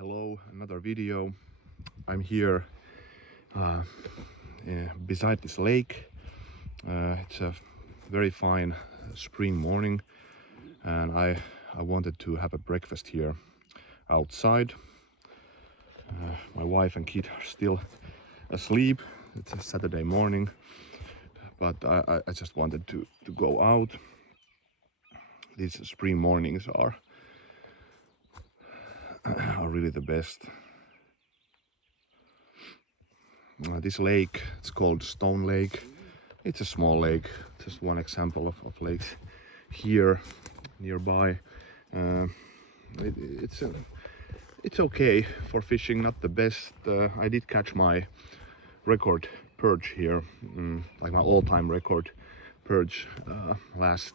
Hello, another video. I'm here beside this lake. It's a very fine spring morning, and I wanted to have a breakfast here outside. My wife and kid are still asleep. It's a Saturday morning, but I just wanted to go out. These spring mornings are really the best. This lake, it's called Stone Lake. It's a small lake, just one example of lakes here nearby. It's okay for fishing, not the best. I did catch my record perch here, like my all-time record perch last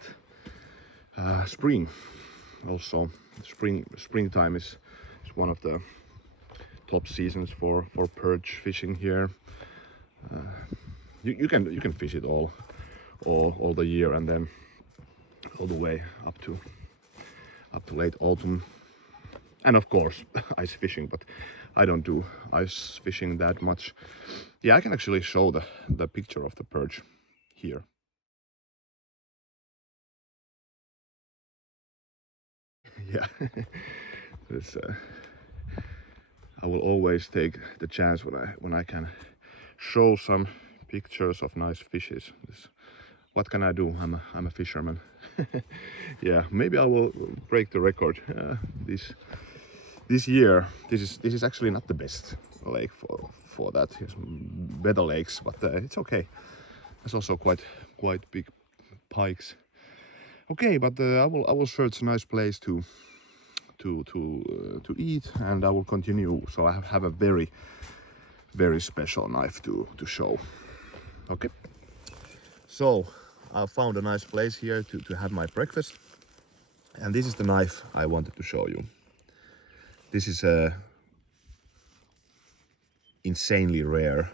spring. Also, springtime is one of the top seasons for perch fishing here. You can fish it all the year, and then all the way up to late autumn, and of course ice fishing, but I don't do ice fishing that much. Yeah, I can actually show the picture of the perch here. Yeah. This, I will always take the chance when I can show some pictures of nice fishes. What can I do? I'm a fisherman. Yeah, maybe I will break the record this year. This is actually not the best lake for that. There's better lakes, but it's okay. There's also quite big pikes. Okay, but I will search a nice place to eat, and I will continue. So I have a very special knife to show. Okay, so I found a nice place here to have my breakfast, and this is the knife I wanted to show you. This is a insanely rare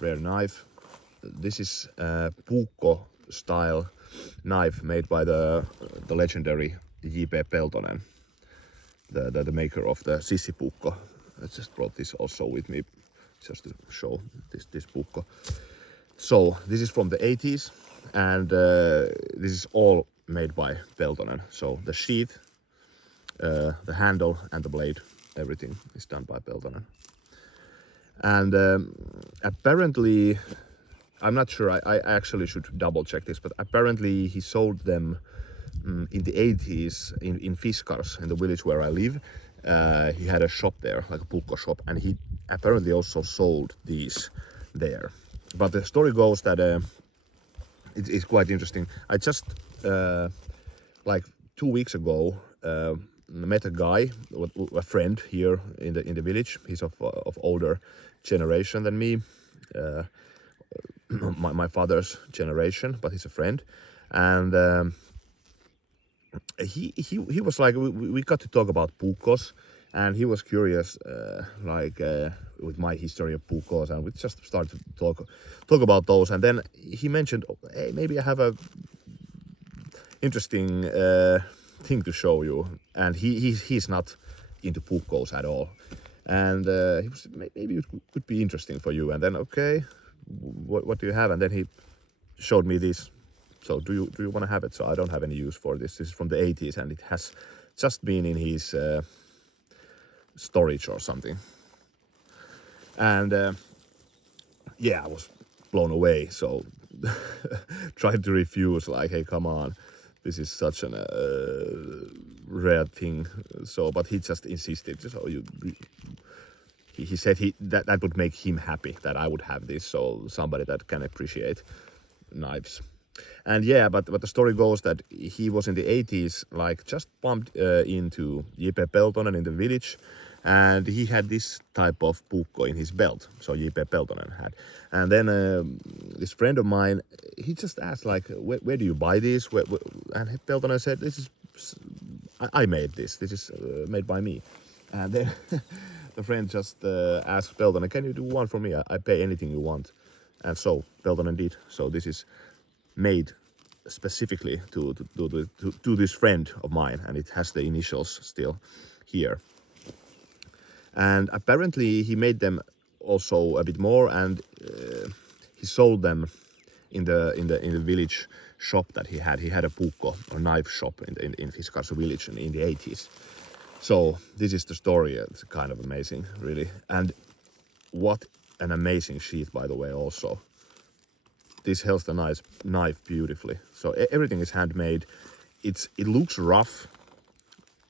knife. This is a Puukko style knife made by the legendary J.P. Peltonen, the maker of the Sissipuukko. I just brought this also with me just to show this Puukko. So this is from the 80s, and this is all made by Peltonen. So the sheath, the handle and the blade, everything is done by Peltonen. And apparently, I'm not sure, I actually should double check this, but apparently he sold them in the 80s in Fiskars, in the village where I live. He had a shop there, like a Puukko shop, and he apparently also sold these there. But the story goes that it's quite interesting. I just like 2 weeks ago met a guy, a friend here in the village. He's of older generation than me, my father's generation, but he's a friend, and he was like, we got to talk about Puukkos, and he was curious, with my history of Puukkos, and we just started to talk about those. And then he mentioned, hey, maybe I have a interesting thing to show you. And he's not into Puukkos at all, and he was, maybe it could be interesting for you. And then, okay, what do you have? And then he showed me this. So do you want to have it? So I don't have any use for this. This is from the 80s, and it has just been in his storage or something. And yeah, I was blown away. So tried to refuse, like, hey, come on, this is such a rare thing. So, but he just insisted. So he said that would make him happy that I would have this. So somebody that can appreciate knives. And yeah, but the story goes that he was in the 80s, like, just bumped into J.P. Peltonen in the village, and he had this type of Puukko in his belt. So J.P. Peltonen had. And then this friend of mine, he just asked, like, where do you buy these? And Peltonen said, this is, I made this. This is made by me. And then the friend just asked Peltonen, can you do one for me? I pay anything you want. And so Peltonen did. So this is made specifically to this friend of mine, and it has the initials still here. And apparently he made them also a bit more, and he sold them in the village shop that he had. He had a puukko or knife shop in Fiskarsu village in the 80s. So this is the story. It's kind of amazing, really. And what an amazing sheath, by the way, also. This holds the knife beautifully. So everything is handmade. It looks rough.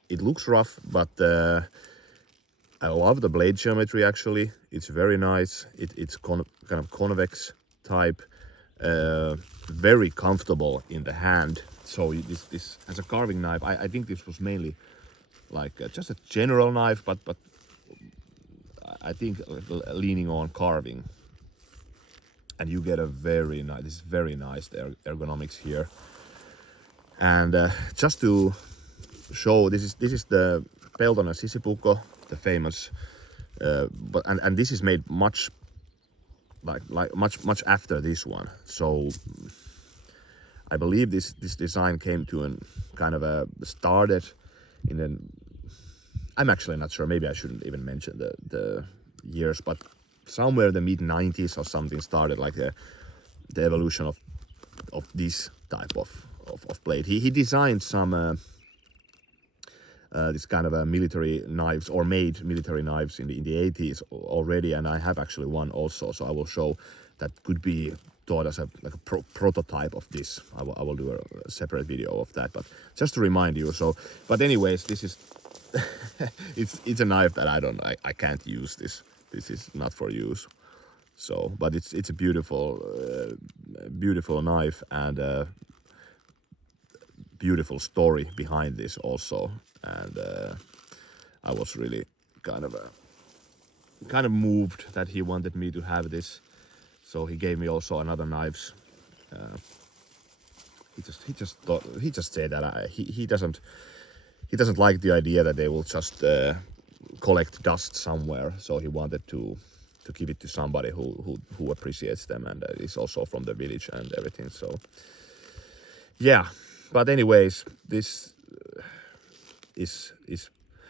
It looks rough, but I love the blade geometry. Actually, it's very nice. It's kind of convex type. Very comfortable in the hand. So this as a carving knife, I think this was mainly like just a general knife, but I think leaning on carving. And you get a very nice, this is very nice, the ergonomics here. And just to show, this is the Peltonen Sissipuukko, the famous, and this is made much much after this one. So I believe this design came to an kind of a started in an, I'm actually not sure, maybe I shouldn't even mention the years, but somewhere in the mid 90s or something started like the evolution of this type of blade. He designed some this kind of military knives, or made military knives in the 80s already, and I have actually one also, so I will show that could be thought as a prototype of this. I will do a separate video of that, but just to remind you. So, but anyways, this is it's a knife that I can't use this. This is not for use. So, but it's a beautiful beautiful knife, and beautiful story behind this also. And I was really kind of moved that he wanted me to have this. So he gave me also another knives. He just said that he doesn't like the idea that they will just collect dust somewhere. So he wanted to give it to somebody who appreciates them, and is also from the village and everything. So yeah, but anyways, this is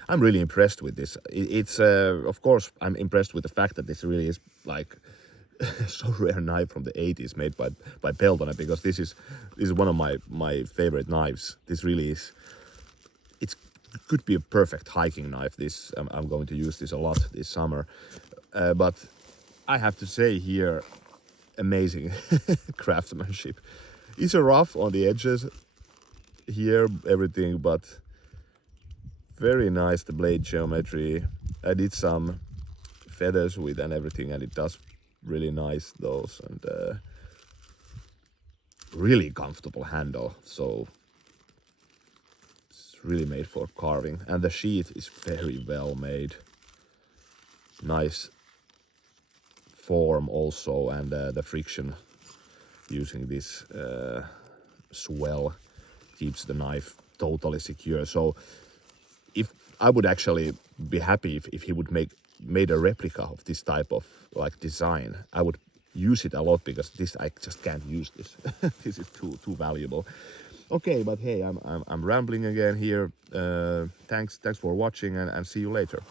I'm really impressed with this. It's of course I'm impressed with the fact that this really is like so rare knife from the 80s made by Peltonen, because this is one of my favorite knives. This really is. It could be a perfect hiking knife. This I'm going to use this a lot this summer. But I have to say here, amazing craftsmanship. It's a rough on the edges here, everything, but very nice, the blade geometry. I did some feathers with and everything, and it does really nice those, and really comfortable handle. So it's really made for carving, and the sheath is very well made. Nice form also, and the friction using this swell keeps the knife totally secure. So if I would actually be happy if he would made a replica of this type of like design, I would use it a lot, because this I just can't use this. This is too valuable. Okay, but hey, I'm rambling again here. Thanks for watching, and see you later.